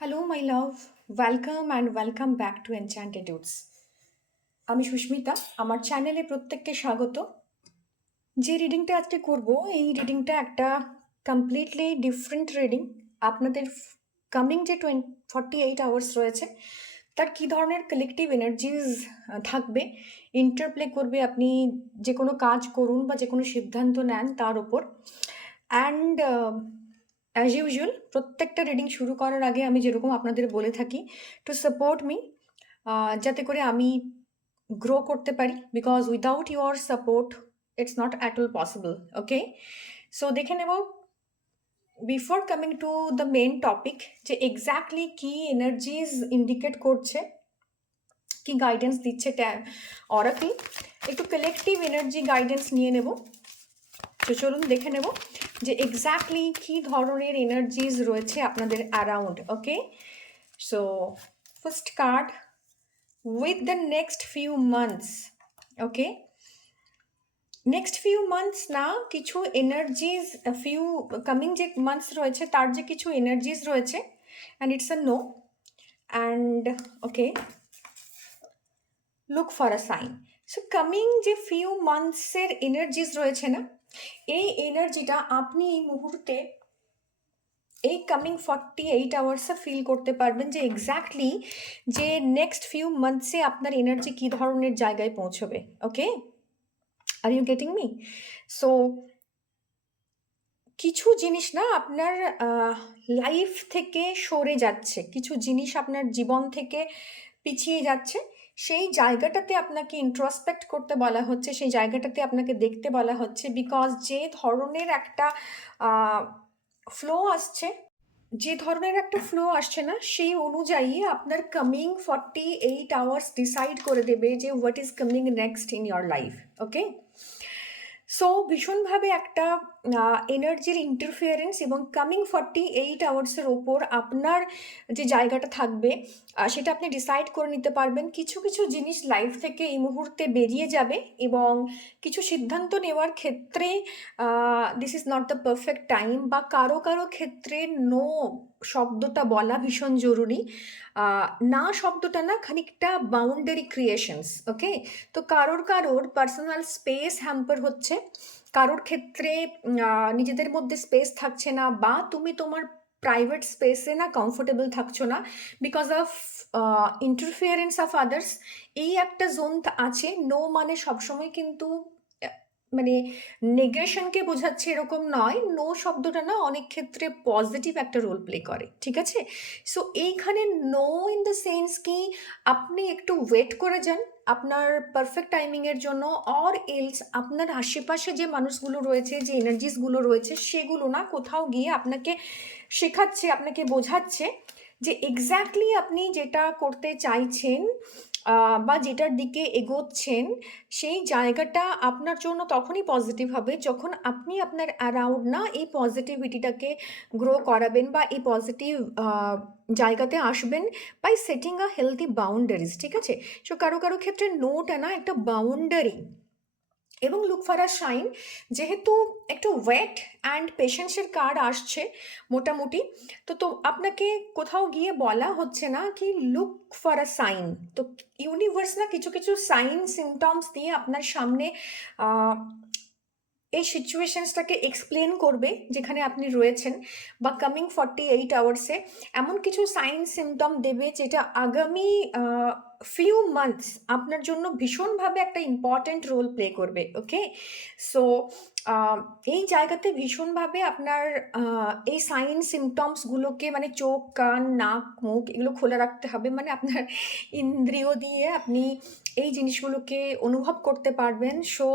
Hello my love, welcome and welcome back to এনচ্যান্টেডুডস। আমি সুস্মিতা, আমার চ্যানেলে প্রত্যেককে স্বাগত। যে রিডিংটা আজকে করব, এই রিডিংটা একটা কমপ্লিটলি ডিফারেন্ট রিডিং। আপনাদের কামিং যে 48 আওয়ার্স রয়েছে তার কী ধরনের কালেকটিভ এনার্জিজ থাকবে, ইন্টারপ্লে করবে আপনি যে কোনো কাজ করুন বা যে কোনো সিদ্ধান্ত নেন তার ওপর। অ্যান্ড অ্যাজ ইউজুয়াল প্রত্যেকটা রিডিং শুরু করার আগে আমি যেরকম আপনাদের বলে থাকি, টু সাপোর্ট মি, যাতে করে আমি গ্রো করতে পারি, because without your support it's not at all possible. Okay, so দেখে নেব before coming to the main topic যে এক্স্যাক্টলি কী এনার্জিজ ইন্ডিকেট করছে, কি গাইডেন্স দিচ্ছে অরাকল। একটু কালেকটিভ এনার্জি গাইডেন্স নিয়ে নেব। তো চলুন দেখে নেব যে এক্স্যাক্টলি কী ধরনের এনার্জিজ রয়েছে আপনাদের around. Okay, so first card, with the next few months. Okay, next few months না, কিছু এনার্জিজ, ফিউ কামিং যে মান্থস রয়েছে তার যে কিছু এনার্জিজ রয়েছে, and it's a no. And okay, look for a sign. So coming যে few মান্থসের এনার্জিজ রয়েছে না, এই এনার্জিটা আপনি এই মুহূর্তে এই কামিং 48 আওয়ার্সে ফিল করতে পারবেন যে এক্স্যাক্টলি যে নেক্সট ফিউ মান্থসে আপনার এনার্জি কী ধরনের জায়গায় পৌঁছবে। Okay, are you getting me? So কিছু জিনিস না আপনার লাইফ থেকে সরে যাচ্ছে, কিছু জিনিস আপনার জীবন থেকে পিছিয়ে যাচ্ছে, সেই জায়গাটাতে আপনাকে ইন্ট্রোস্পেক্ট করতে বলা হচ্ছে, সেই জায়গাটাতে আপনাকে দেখতে বলা হচ্ছে। বিকজ যে ধরনের একটা ফ্লো আসছে, যে ধরনের একটা ফ্লো আসছে না, সেই অনুযায়ী আপনার কামিং 48 আওয়ার্স ডিসাইড করে দেবে যে what is coming next in your life. Okay, so ভীষণভাবে একটা এনার্জির ইন্টারফিয়ারেন্স এবং কামিং 48 আওয়ার্সের ওপর আপনার যে জায়গাটা থাকবে, সেটা আপনি ডিসাইড করে নিতে পারবেন। কিছু কিছু জিনিস লাইফ থেকে এই মুহূর্তে বেরিয়ে যাবে এবং কিছু সিদ্ধান্ত নেওয়ার ক্ষেত্রে this is not the perfect time, বা কারো কারো ক্ষেত্রে নো শব্দটা বলা ভীষণ জরুরি। না শব্দটা না, খানিকটা বাউন্ডারি ক্রিয়েশনস। ওকে, তো কারোর কারোর পার্সোনাল স্পেস হ্যাম্পার হচ্ছে, কারোর ক্ষেত্রে নিজেদের মধ্যে স্পেস থাকছে না, বা তুমি তোমার প্রাইভেট স্পেসে না কমফোর্টেবল থাকছো না because of interference of others. এই একটা জোন আছে। নো মানে সবসময় কিন্তু আহ, মানে নেগেশনকে বোঝাচ্ছে এরকম নয়। নো শব্দটা না অনেক ক্ষেত্রে পজিটিভ একটা রোল প্লে করে, ঠিক আছে? সো এইখানে নো ইন দ্য সেন্স কি আপনি একটু ওয়েট করে যান আপনার পারফেক্ট টাইমিংয়ের জন্য, অর এলস আপনার আশেপাশে যে মানুষগুলো রয়েছে, যে এনার্জিসগুলো রয়েছে, সেগুলো না কোথাও গিয়ে আপনাকে শেখাচ্ছে, আপনাকে বোঝাচ্ছে যে এক্স্যাক্টলি আপনি যেটা করতে চাইছেন বা যেটার দিকে এগোচ্ছেন, সেই জায়গাটা আপনার জন্য তখনই পজিটিভ হবে যখন আপনি আপনার অ্যারাউন্ড না এই পজিটিভিটিটাকে গ্রো করাবেন, বা এই পজিটিভ জায়গাতে আসবেন by setting a healthy boundaries. ঠিক আছে, সো কারো কারো ক্ষেত্রে নোটা না একটা বাউন্ডারি। এবং লুক ফর আ সাইন, যেহেতু একটু ওয়েট অ্যান্ড পেশেন্সের কার্ড আসছে মোটামুটি, তো আপনাকে কোথাও গিয়ে বলা হচ্ছে না কি লুক ফর আ সাইন। তো ইউনিভার্স না কিছু কিছু সাইন সিমটমস দিয়ে আপনার সামনে আহ, এই সিচুয়েশনসটাকে এক্সপ্লেন করবে যেখানে আপনি রয়েছেন, বা কামিং 48 আওয়ার্সে এমন কিছু সাইন সিমটম দেবে যেটা আগামী ফিউ মান্থস আপনার জন্য ভীষণভাবে একটা ইম্পর্ট্যান্ট রোল প্লে করবে। ওকে, সো এই জায়গাতে ভীষণভাবে আপনার এই সাইন সিমটমসগুলোকে, মানে চোখ, কান, নাক, মুখ এগুলো খোলা রাখতে হবে। মানে আপনার ইন্দ্রিয় দিয়ে আপনি এই জিনিসগুলোকে অনুভব করতে পারবেন। সো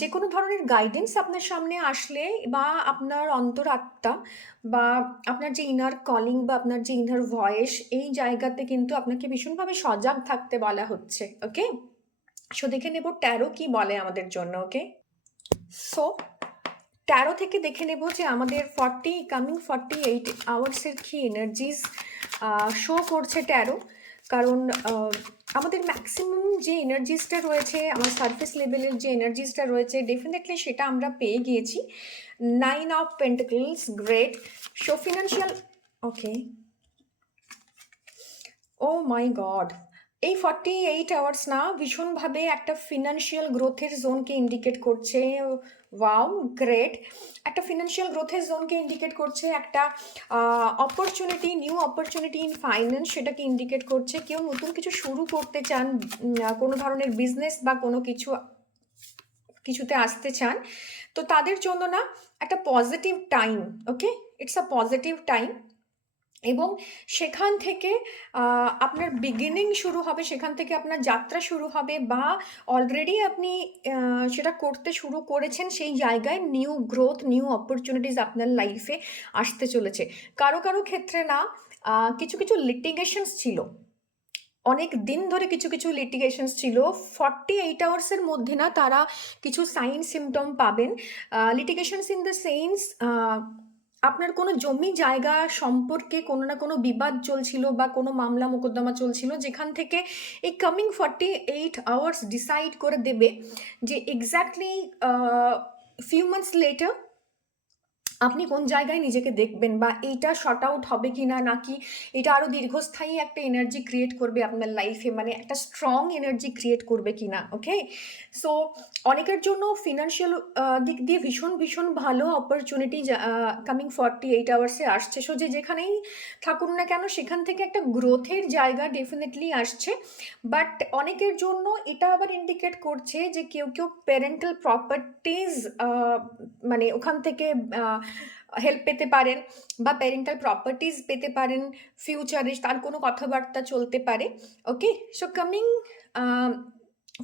যে কোনো ধরনের গাইডেন্স আপনার সামনে আসলে, বা আপনার অন্তরাত্মা, বা আপনার যে ইনার কলিং, বা আপনার যে ইনার ভয়েস, এই জায়গাতে কিন্তু আপনাকে ভীষণভাবে সজাগ থাকতে বলা হচ্ছে। ওকে, সো দেখে নেব ট্যারো কি বলে আমাদের জন্য। ওকে, সো ট্যারো থেকে দেখে নেব যে আমাদের কামিং 48 আওয়ার্সের কি এনার্জিস শো করছে ট্যারো। কারণ আমাদের ম্যাক্সিমাম যে এনার্জিসটা রয়েছে, আমার সারফেস লেভেলের যে এনার্জিসটা রয়েছে, ডেফিনেটলি সেটা আমরা পেয়ে গিয়েছি। 9 of pentacles, great. So financial, okay, oh my god! এই 48 আওয়ার্স না ভীষণভাবে একটা ফিনান্সিয়াল গ্রোথের জোনকে ইন্ডিকেট করছে। ওয়াও! গ্রেট! একটা ফিনান্সিয়াল গ্রোথের জোনকে ইন্ডিকেট করছে, একটা opportunity, new opportunity in finance সেটাকে ইন্ডিকেট করছে। কেউ নতুন কিছু শুরু করতে চান, কোনো ধরনের বিজনেস বা কোনো কিছুতে আসতে চান, তো তাদের জন্য না একটা positive time. Okay, it's a positive time. এবং সেখান থেকে আপনার বিগিনিং শুরু হবে, সেখান থেকে আপনার যাত্রা শুরু হবে, বা অলরেডি আপনি সেটা করতে শুরু করেছেন। সেই জায়গায় নিউ গ্রোথ, নিউ অপরচুনিটিস আপনার লাইফে আসতে চলেছে। কারো কারো ক্ষেত্রে না কিছু কিছু লিটিগেশনস ছিল, অনেক দিন ধরে কিছু কিছু লিটিগেশনস ছিল। 48 আওয়ার্সের মধ্যে না তারা কিছু সাইন সিমটম পাবেন। লিটিগেশনস ইন দ্য সেন্স, আপনার কোনো জমি জায়গা সম্পর্কে কোনো না কোনো বিবাদ চলছিল বা কোনো মামলা মোকদ্দমা চলছিল, যেখান থেকে এই কামিং 48 আওয়ার্স ডিসাইড করে দেবে যে এক্স্যাক্টলি ফিউ মান্থস লেটার আপনি কোন জায়গায় নিজেকে দেখবেন, বা এইটা শর্ট আউট হবে কি না, নাকি এটা আরও দীর্ঘস্থায়ী একটা এনার্জি ক্রিয়েট করবে আপনার লাইফে, মানে একটা স্ট্রং এনার্জি ক্রিয়েট করবে কি না। ওকে, সো অনেকের জন্য ফিনান্সিয়াল দিক দিয়ে ভীষণ ভীষণ ভালো অপরচুনিটি কামিং 48 আওয়ার্সে আসছে। সো যেখানেই থাকুন না কেন সেখান থেকে একটা গ্রোথের জায়গা ডেফিনেটলি আসছে। বাট অনেকের জন্য এটা আবার ইন্ডিকেট করছে যে কেউ কেউ প্যারেন্টাল প্রপার্টিজ, মানে ওখান থেকে হেল্প পেতে পারেন, বা প্যারেন্টাল প্রপার্টিজ পেতে পারেন ফিউচারে, তার কোনো কথাবার্তা চলতে পারে। ওকে, সো কামিং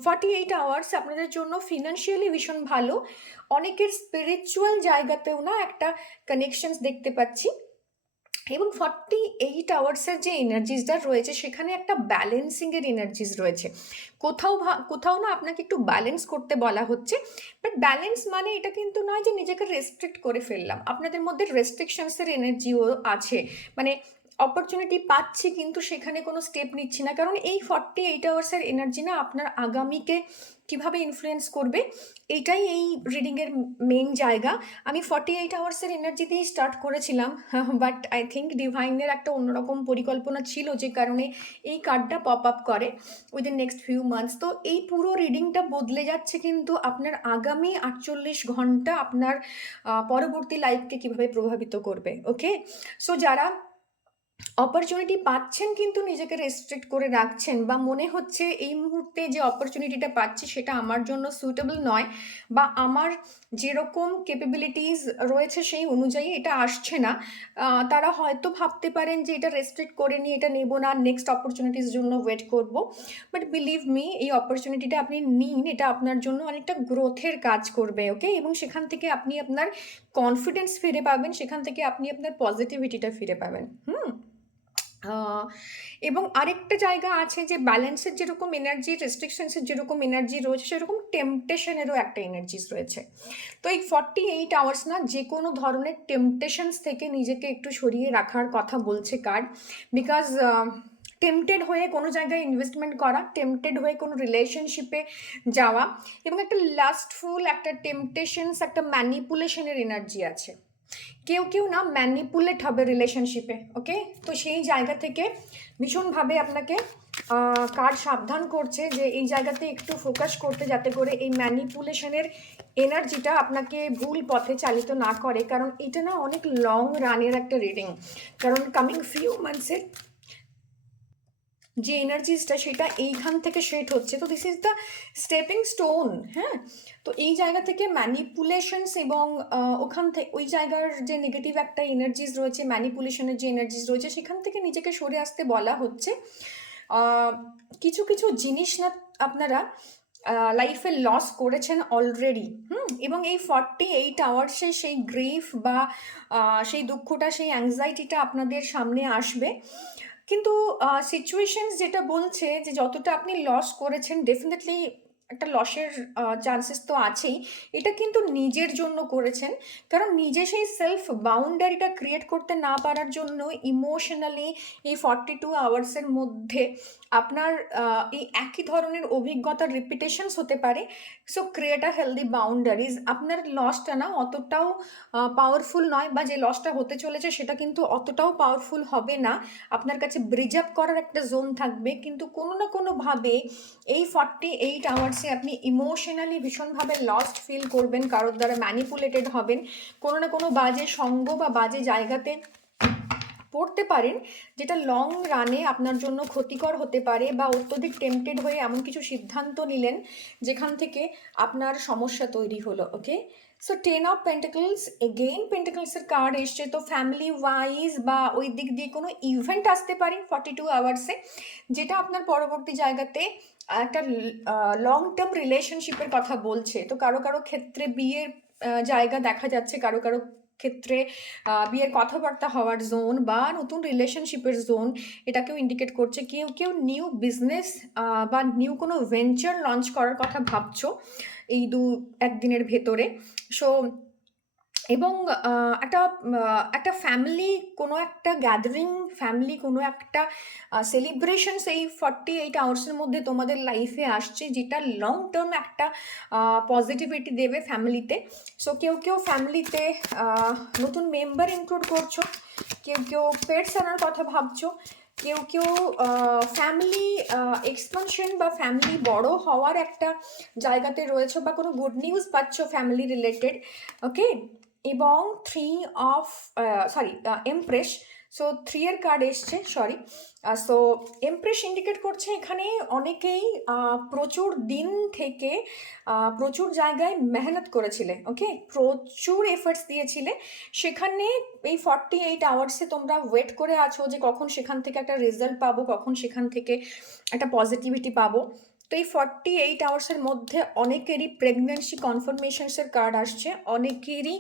48 আওয়ার্স আপনাদের জন্য ফিনান্সিয়ালি ভীষণ ভালো। অনেকের স্পিরিচুয়াল জায়গাতেও না একটা কানেকশনস দেখতে পাচ্ছি। এবং 48 আওয়ার্সের যে এনার্জিসটা রয়েছে সেখানে একটা ব্যালেন্সিংয়ের এনার্জিস রয়েছে। কোথাও না আপনাকে একটু ব্যালেন্স করতে বলা হচ্ছে। বাট ব্যালেন্স মানে এটা কিন্তু নয় যে নিজেকে রেস্ট্রিক্ট করে ফেললাম। আপনাদের মধ্যে রেস্ট্রিকশনসের এনার্জিও আছে, মানে অপরচুনিটি পাচ্ছি কিন্তু সেখানে কোনো স্টেপ নিচ্ছি না, কারণ এই 48 আওয়ার্সের এনার্জি না আপনার আগামীকে কিভাবে ইনফ্লুয়েন্স করবে, এটাই এই রিডিংয়ের মেইন জায়গা। আমি 48 আওয়ার্সের এনার্জি দিয়েই স্টার্ট করেছিলাম, বাট আই থিঙ্ক ডিভাইনের একটা অন্যরকম পরিকল্পনা ছিল, যে কারণে এই কার্ডটা পপ আপ করে উইদিন নেক্সট ফিউ মান্থস। তো এই পুরো রিডিংটা বদলে যাচ্ছে কিন্তু আপনার আগামী 48 ঘন্টা আপনার পরবর্তী লাইফকে কিভাবে প্রভাবিত করবে। ওকে, সো যারা অপরচুনিটি পাচ্ছেন কিন্তু নিজেকে রেস্ট্রিক্ট করে রাখছেন, বা মনে হচ্ছে এই মুহূর্তে যে অপরচুনিটিটা পাচ্ছি সেটা আমার জন্য সুইটেবল নয়, বা আমার যেরকম ক্যাপাবিলিটিস রয়েছে সেই অনুযায়ী এটা আসছে না, তারা হয়তো ভাবতে পারেন যে এটা রেস্ট্রিক্ট করে নিয়ে এটা নেব না, নেক্সট অপরচুনিটির জন্য ওয়েট করব। বাট বিলিভ মি, এই অপরচুনিটিটা আপনি নিন, এটা আপনার জন্য অনেকটা গ্রোথের কাজ করবে। ওকে, এবং সেখান থেকে আপনি আপনার কনফিডেন্স ফিরে পাবেন, সেখান থেকে আপনি আপনার পজিটিভিটিটা ফিরে পাবেন। এবং আরেকটা জায়গা আছে যে ব্যালেন্সের যেরকম এনার্জি, রেস্ট্রিকশনসের যেরকম এনার্জি রয়েছে, সেরকম টেম্পটেশনেরও একটা এনার্জিস রয়েছে। তো এই 48 আওয়ার্স না যে কোনো ধরনের টেম্পটেশনস থেকে নিজেকে একটু সরিয়ে রাখার কথা বলছে কার্ড। বিকজ টেম্পটেড হয়ে কোনো জায়গায় ইনভেস্টমেন্ট করা, টেম্পটেড হয়ে কোনো রিলেশনশিপে যাওয়া, এবং একটা লাস্টফুল একটা টেম্পটেশনস, একটা ম্যানিপুলেশনের এনার্জি আছে। কেউ কেউ না ম্যানিপুলেট হবে রিলেশনশিপে। ওকে, তো সেই জায়গা থেকে ভীষণভাবে আপনাকে কার্ড সাবধান করছে যে এই জায়গাতে একটু ফোকাস করতে, যাতে করে এই ম্যানিপুলেশনের এনার্জিটা আপনাকে ভুল পথে চালিত না করে, কারণ এটা না অনেক লং রানের একটা রিডিং। কারণ কামিং ফিউ মান্থসের যে এনার্জিসটা সেটা এইখান থেকে শেড হচ্ছে। তো this is the stepping stone. হ্যাঁ, তো এই জায়গা থেকে ম্যানিপুলেশনস এবং ওখান থেকে ওই জায়গার যে নেগেটিভ একটা এনার্জিস রয়েছে, ম্যানিপুলেশনের যে এনার্জিস রয়েছে, সেখান থেকে নিজেকে সরে আসতে বলা হচ্ছে। কিছু কিছু জিনিস না আপনারা লাইফে লস করেছেন অলরেডি, এবং এই 48 আওয়ার্সে সেই গ্রিফ বা সেই দুঃখটা, সেই অ্যাংজাইটিটা আপনাদের সামনে আসবে। কিন্তু সিচুয়েশনস যেটা বলছে যে যতটা আপনি লস করেছেন, ডেফিনেটলি একটা লসের চান্সেস তো আছেই। এটা কিন্তু নিজের জন্য করেছেন, কারণ নিজে সেই সেলফ বাউন্ডারিটা ক্রিয়েট করতে না পারার জন্য ইমোশনালি এই 42 আওয়ার্সের মধ্যে আপনার এই একই ধরনের অভিজ্ঞতার রিপিটেশনস হতে পারে। So create a healthy boundaries. আপনার লসটা না অতটাও পাওয়ারফুল নয়, বা যে লসটা হতে চলেছে সেটা কিন্তু অতটাও পাওয়ারফুল হবে না। আপনার কাছে ব্রিজ আপ করার একটা জোন থাকবে, কিন্তু কোনো না কোনোভাবে এই 48 আওয়ার্সে আপনি ইমোশনালি ভীষণভাবে লস্ট ফিল করবেন, কারোর দ্বারা ম্যানিপুলেটেড হবেন, কোনো না কোনো বাজে সঙ্গ বা বাজে জায়গাতে পড়তে পারেন, যেটা লং রানে আপনার জন্য ক্ষতিকর হতে পারে, বা অত্যধিক টেম্পটেড হয়ে এমন কিছু সিদ্ধান্ত নিলেন যেখান থেকে আপনার সমস্যা তৈরি হলো। Okay, so 10 of pentacles, again পেন্টিকলসের কার্ড এসছে, তো ফ্যামিলি ওয়াইজ বা ওই দিক দিয়ে কোনো ইভেন্ট আসতে পারে 42 আওয়ার্সে, যেটা আপনার পরবর্তী জায়গাতে একটা লং টার্ম রিলেশনশিপের কথা বলছে। তো কারো কারো ক্ষেত্রে বিয়ের জায়গা দেখা যাচ্ছে, কারো কারো ক্ষেত্রে বিয়ের কথাবার্তা হওয়ার জোন বা নতুন রিলেশনশিপের জোন এটাকেও ইন্ডিকেট করছে। কেউ কেউ নিউ বিজনেস বা নিউ কোনো ভেঞ্চার লঞ্চ করার কথা ভাবছো এই একদিনের ভেতরে। সো এবং একটা ফ্যামিলি কোনো একটা গ্যাদারিং, ফ্যামিলি কোনো একটা সেলিব্রেশনস এই 48 আওয়ার্সের মধ্যে তোমাদের লাইফে আসছে, যেটা লং টার্ম একটা পজিটিভিটি দেবে ফ্যামিলিতে। সো কেউ কেউ ফ্যামিলিতে নতুন মেম্বার ইনক্লুড করছো, কেউ কেউ পেটস আনার কথা ভাবছো, কেউ কেউ ফ্যামিলি এক্সপানশন বা ফ্যামিলি বড় হওয়ার একটা জায়গাতে রয়েছে, বা কোনো গুড নিউজ পাচ্ছ ফ্যামিলি রিলেটেড। ওকে, এবং এমপ্রেস। সো 3 এর কার্ড এসছে, সরি। সো এমপ্রেস ইন্ডিকেট করছে এখানে অনেকেই প্রচুর দিন থেকে প্রচুর জায়গায় মেহনত করেছিলে, ওকে, প্রচুর এফর্টস দিয়েছিলে, সেখানে এই 48 আওয়ার্সে তোমরা ওয়েট করে আছো যে কখন সেখান থেকে একটা রেজাল্ট পাবো, কখন সেখান থেকে একটা পজিটিভিটি পাবো। তো এই 48 আওয়ার্সের মধ্যে অনেকেরই প্রেগনেন্সি কনফার্মেশনসের কার্ড আসছে, অনেকেরই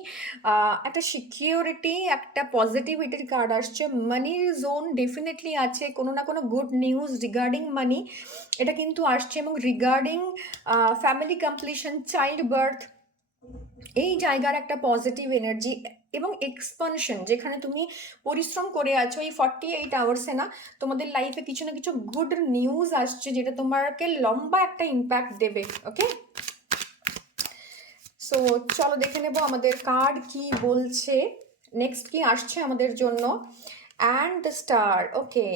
একটা সিকিউরিটি, একটা পজিটিভিটির কার্ড আসছে, মানির জোন ডেফিনেটলি আছে, কোনো না কোনো গুড নিউজ রিগার্ডিং মানি এটা কিন্তু আসছে, এবং regarding family completion, child birth, এই জায়গার একটা পজিটিভ এনার্জি এবং এক্সপানশন, যেখানে তুমি পরিশ্রম করে আছো এই 48 আওয়ার্সে না, তোমাদের লাইফে কিছু না কিছু গুড নিউজ আসছে, যেটা তোমাকে লম্বা একটা ইম্প্যাক্ট দেবে। ওকে, সো চলো দেখে নেবো আমাদের কার্ড কি বলছে, নেক্সট কি আসছে আমাদের জন্য। And the star. Okay,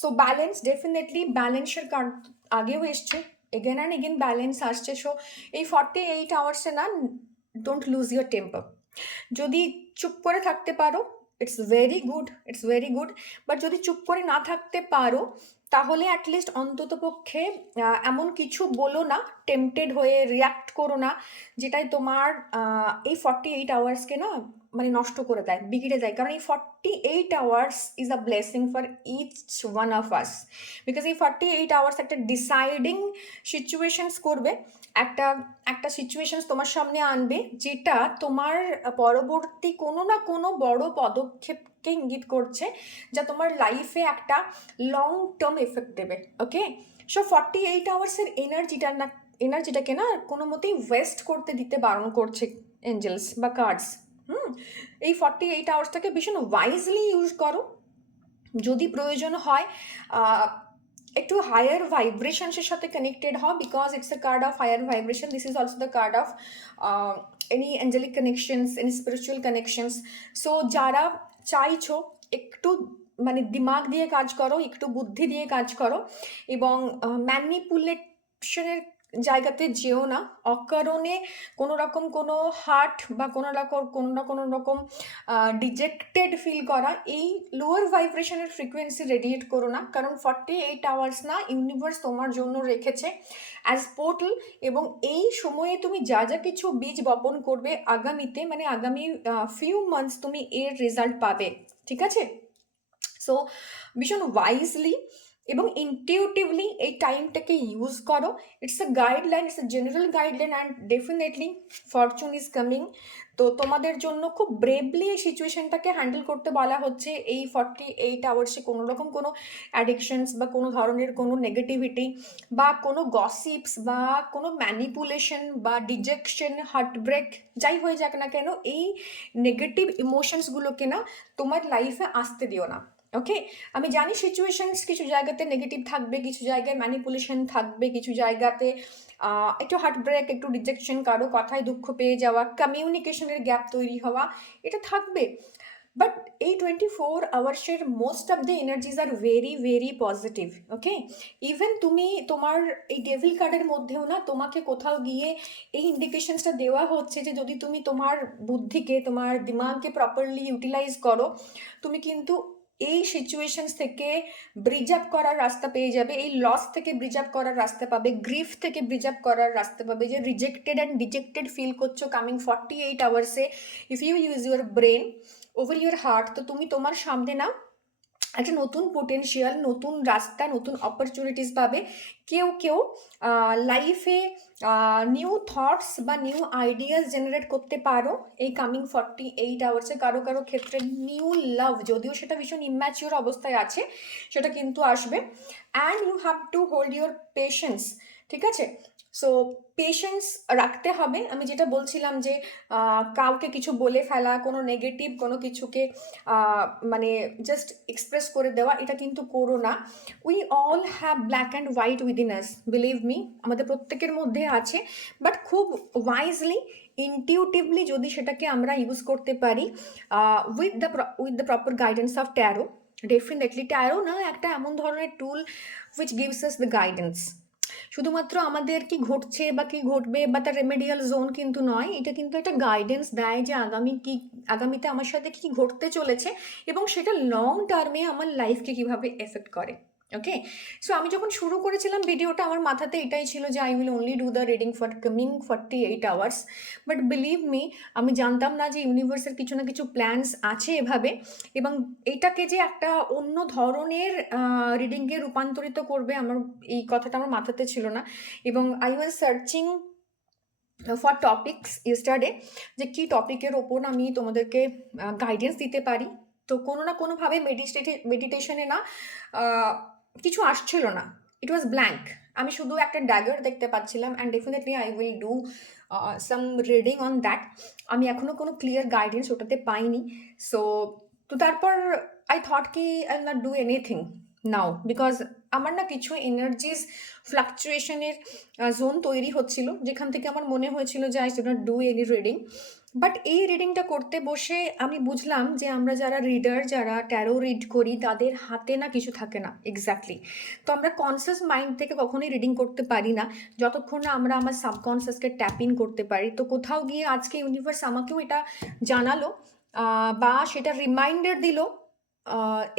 so balance, definitely ব্যালেন্সের কার্ড আগেও এসছে, এগেন অ্যান্ড এগেন ব্যালেন্স আসছে। সো এই 48 আওয়ার্সে না, ডোন্ট লুজ ইয়োর টেম্পার। যদি চুপ করে থাকতে পারো, it's very good, it's very good. But যদি চুপ করে না থাকতে পারো, তাহলে অ্যাটলিস্ট অন্তত পক্ষে এমন কিছু বলো না, টেম্পটেড হয়ে রিয়াক্ট করো না, যেটাই তোমার এই 48 আওয়ার্সকে না মানে নষ্ট করে দেয়, বিগড়ে দেয়। কারণ এই 48 hours is a blessing for each one of us, because এই 48 আওয়ার্স একটা ডিসাইডিং সিচুয়েশনস করবে, একটা একটা সিচুয়েশনস তোমার সামনে আনবে, যেটা তোমার পরবর্তী কোনো না কোনো বড় পদক্ষেপকে ইঙ্গিত করছে, যা তোমার লাইফে একটা লং টার্ম এফেক্ট দেবে। ওকে, সো 48 আওয়ার্সের এনার্জিটাকে না কোনো মতেই ওয়েস্ট করতে দিতে বারণ করছে এঞ্জেলস বা কার্ডস। এই 48 আওয়ার্সটাকে ভীষণ ওয়াইজলি ইউজ করো। যদি প্রয়োজন হয় একটু হায়ার ভাইব্রেশনসের সাথে কানেক্টেড হও, because it's a card of higher vibration. This is also the card of any angelic connections, any spiritual connections. So যারা চাইছো একটু মানে দিমাগ দিয়ে কাজ করো, একটু বুদ্ধি দিয়ে কাজ করো, এবং ম্যানিপুলেশনের জায়গাতে যেও না, অকারণে কোনো রকম কোনো হার্ট বা কোনো রকম ডিজেক্টেড ফিল করা, এই লোয়ার ভাইব্রেশনের ফ্রিকোয়েন্সি রেডিয়েট করো না। কারণ 48 আওয়ার্স না ইউনিভার্স তোমার জন্য রেখেছে অ্যাজ পোর্টাল, এবং এই সময়ে তুমি যা যা কিছু বীজ বপন করবে আগামীতে, মানে আগামী ফিউ মান্থস তুমি এর রেজাল্ট পাবে। ঠিক আছে, সো ভীষণ ওয়াইজলি এবং ইনটিউটিভলি এই টাইমটাকে ইউজ করো। It's a guideline, it's a general guideline, and definitely Fortune is coming. তো তোমাদের জন্য খুব ব্রেভলি এই সিচুয়েশনটাকে হ্যান্ডেল করতে বলা হচ্ছে এই 48 আওয়ার্সে। কোনো রকম কোনো অ্যাডিকশনস বা কোনো ধরনের কোনো নেগেটিভিটি বা কোনো গসিপস বা কোনো ম্যানিপুলেশন বা ডিজেকশন, হার্টব্রেক, যাই হয়ে যাক না কেন, এই নেগেটিভ ইমোশনসগুলোকে না তোমার লাইফে আসতে দিও না। ওকে? আমি জানি সিচুয়েশনস কিছু জায়গাতে নেগেটিভ থাকবে, কিছু জায়গায় ম্যানিপুলেশন থাকবে, কিছু জায়গাতে একটু হার্ট ব্রেক, একটু রিজেকশন, কারো কথায় দুঃখ পেয়ে যাওয়া, কমিউনিকেশনের গ্যাপ তৈরি হওয়া, এটা থাকবে। বাট এই 24 আওয়ার্সের most of the energies are very very positive. Okay? Even তুমি তোমার এই ডেভিল কার্ডের মধ্যেও না তোমাকে কোথাও গিয়ে এই ইন্ডিকেশনসটা দেওয়া হচ্ছে যে যদি তুমি তোমার বুদ্ধিকে, তোমার দিমাগকে প্রপারলি ইউটিলাইজ করো, তুমি কিন্তু এই সিচুয়েশনস থেকে ব্রিজ আপ করার রাস্তা পেয়ে যাবে, এই লস থেকে ব্রিজ আপ করার রাস্তা পাবে, গ্রিফ থেকে ব্রিজ আপ করার রাস্তা পাবে। যে রিজেক্টেড অ্যান্ড ডিজেক্টেড ফিল করছো কামিং 48 আওয়ার্সে, if you use your brain over your heart, তো তুমি তোমার সামনে না একটা নতুন পোটেনশিয়াল, নতুন রাস্তা, নতুন অপরচুনিটিস পাবে। কেউ কেউ লাইফে নিউ থটস বা নিউ আইডিয়াস জেনারেট করতে পারো এই কামিং 48 আওয়ার্সে। কারো কারো ক্ষেত্রে নিউ লাভ, যদিও সেটা ভীষণ ইম্যাচিওর অবস্থায় আছে, সেটা কিন্তু আসবে। And you have to hold your patience, ঠিক আছে? সো পেশেন্স রাখতে হবে। আমি যেটা বলছিলাম যে কাউকে কিছু বলে ফেলা, কোনো নেগেটিভ কোনো কিছুকে মানে জাস্ট এক্সপ্রেস করে দেওয়া, এটা কিন্তু করো না। We all have black and white within us, believe me, আমাদের প্রত্যেকের মধ্যে আছে। বাট খুব ওয়াইজলি, ইনটিউটিভলি যদি সেটাকে আমরা ইউজ করতে পারি with the proper guidance of tarot, definitely tarot না একটা এমন ধরনের tool which gives us the guidance. শুধুমাত্র আমাদের কি ঘটছে বা কি ঘটবে বা তার রেমেডিয়াল জোন কিন্তু নয়, এটা কিন্তু একটা গাইডেন্স দেয় যে আগামীতে আমার সাথে কি ঘটতে চলেছে এবং সেটা লং টার্মে আমার লাইফকে কিভাবে এফেক্ট করে। ওকে? সো আমি যখন শুরু করেছিলাম ভিডিওটা, আমার মাথাতে এটাই ছিল যে I will only do the reading for coming 48 hours. But believe me, আমি জানতাম না যে ইউনিভার্সের কিছু না কিছু প্ল্যানস আছে এভাবে, এবং এটাকে যে একটা অন্য ধরনের রিডিংয়ে রূপান্তরিত করবে, আমার এই কথাটা আমার মাথাতে ছিল না। এবং I was searching for topics yesterday, যে কী টপিকের ওপর আমি তোমাদেরকে গাইডেন্স দিতে পারি। তো কোনো না কোনোভাবে মেডিটেশনে না কিছু আসছিল না, ইট ওয়াজ ব্ল্যাঙ্ক। আমি শুধু একটা ড্যাগার দেখতে পাচ্ছিলাম, and definitely I will do some reading on that. আমি এখনও কোনো ক্লিয়ার গাইডেন্স ওটাতে পাইনি। সো তো তারপর আই থট কি I will not do anything now, because আমার না কিছু এনার্জিস ফ্লাকচুয়েশনের জোন তৈরি হচ্ছিল, যেখান থেকে আমার মনে হয়েছিল যে I should not do any reading. But এই রিডিংটা করতে বসে আমি বুঝলাম যে আমরা যারা রিডার, যারা ট্যারো রিড করি, তাদের হাতে না কিছু থাকে না এক্স্যাক্টলি। তো আমরা কনসিয়াস মাইন্ড থেকে কখনোই রিডিং করতে পারি না যতক্ষণ না আমরা আমার সাবকনসিয়াসকে ট্যাপ ইন করতে পারি। তো কোথাও গিয়ে আজকে ইউনিভার্স আমাকেও এটা জানালো বা সেটা রিমাইন্ডার দিল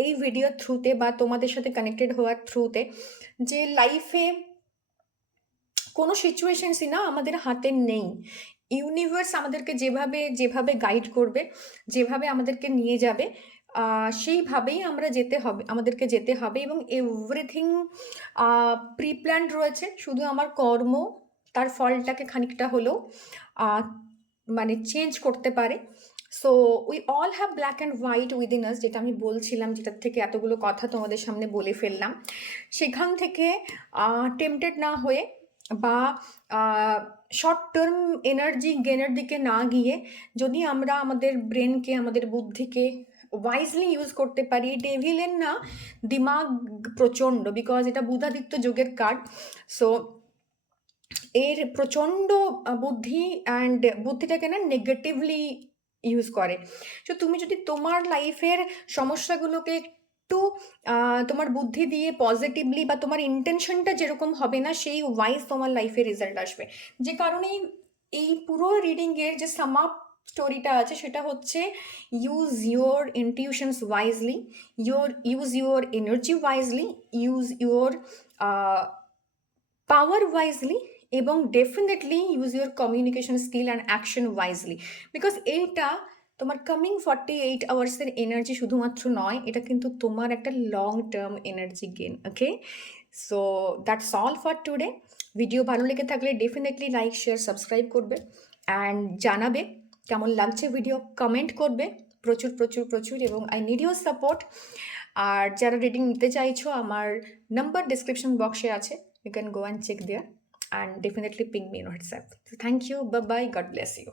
এই ভিডিওর থ্রুতে বা তোমাদের সাথে কানেক্টেড হওয়ার থ্রুতে, যে লাইফে কোনো সিচুয়েশনসই না আমাদের হাতে নেই। ইউনিভার্স আমাদেরকে যেভাবে যেভাবে গাইড করবে, যেভাবে আমাদেরকে নিয়ে যাবে, সেইভাবেই আমাদেরকে যেতে হবে। এবং এভরিথিং প্রি প্ল্যান্ড রয়েছে, শুধু আমার কর্ম তার ফলটাকে খানিকটা হলেও মানে চেঞ্জ করতে পারে। So we all have black and white within us, যেটা আমি বলছিলাম, যেটার থেকে এতগুলো কথা তোমাদের সামনে বলে ফেললাম। সেখান থেকে টেম্পটেড না হয়ে বা শর্ট টার্ম এনার্জি গেনের দিকে না গিয়ে, যদি আমরা আমাদের ব্রেনকে, আমাদের বুদ্ধিকে ওয়াইজলি ইউজ করতে পারি, ডেভিলের না দিমাগ প্রচণ্ড, বিকজ এটা বুধাদিত্য যোগের কার্ড। সো এর প্রচণ্ড বুদ্ধি, অ্যান্ড বুদ্ধিটাকে না নেগেটিভলি ইউজ করে। সো তুমি যদি তোমার লাইফের সমস্যাগুলোকে একটু তোমার বুদ্ধি দিয়ে পজিটিভলি, বা তোমার ইন্টেনশনটা যেরকম হবে না সেই ওয়াইজ তোমার লাইফে রেজাল্ট আসবে। যে কারণেই এই পুরো রিডিংয়ের যে সাম আপ স্টোরিটা আছে সেটা হচ্ছে use your intuitions wisely, use your energy wisely, use your power wisely, এবং definitely use your communication skill and action wisely. Because এইটা তোমার কামিং 48 আওয়ার্সের এনার্জি শুধুমাত্র নয়, এটা কিন্তু তোমার একটা long term energy gain. Okay? So that's all for today. Video ভালো লেগে থাকলে ডেফিনেটলি লাইক, শেয়ার, সাবস্ক্রাইব করবে, অ্যান্ড জানাবে কেমন লাগছে ভিডিও, কমেন্ট করবে প্রচুর প্রচুর প্রচুর, এবং আই নিড ইউর সাপোর্ট। আর যারা রিডিং নিতে চাইছো, আমার নাম্বার ডিসক্রিপশন বক্সে আছে, you can go and check there, and definitely ping me on WhatsApp. So thank you, bye bye, God bless you.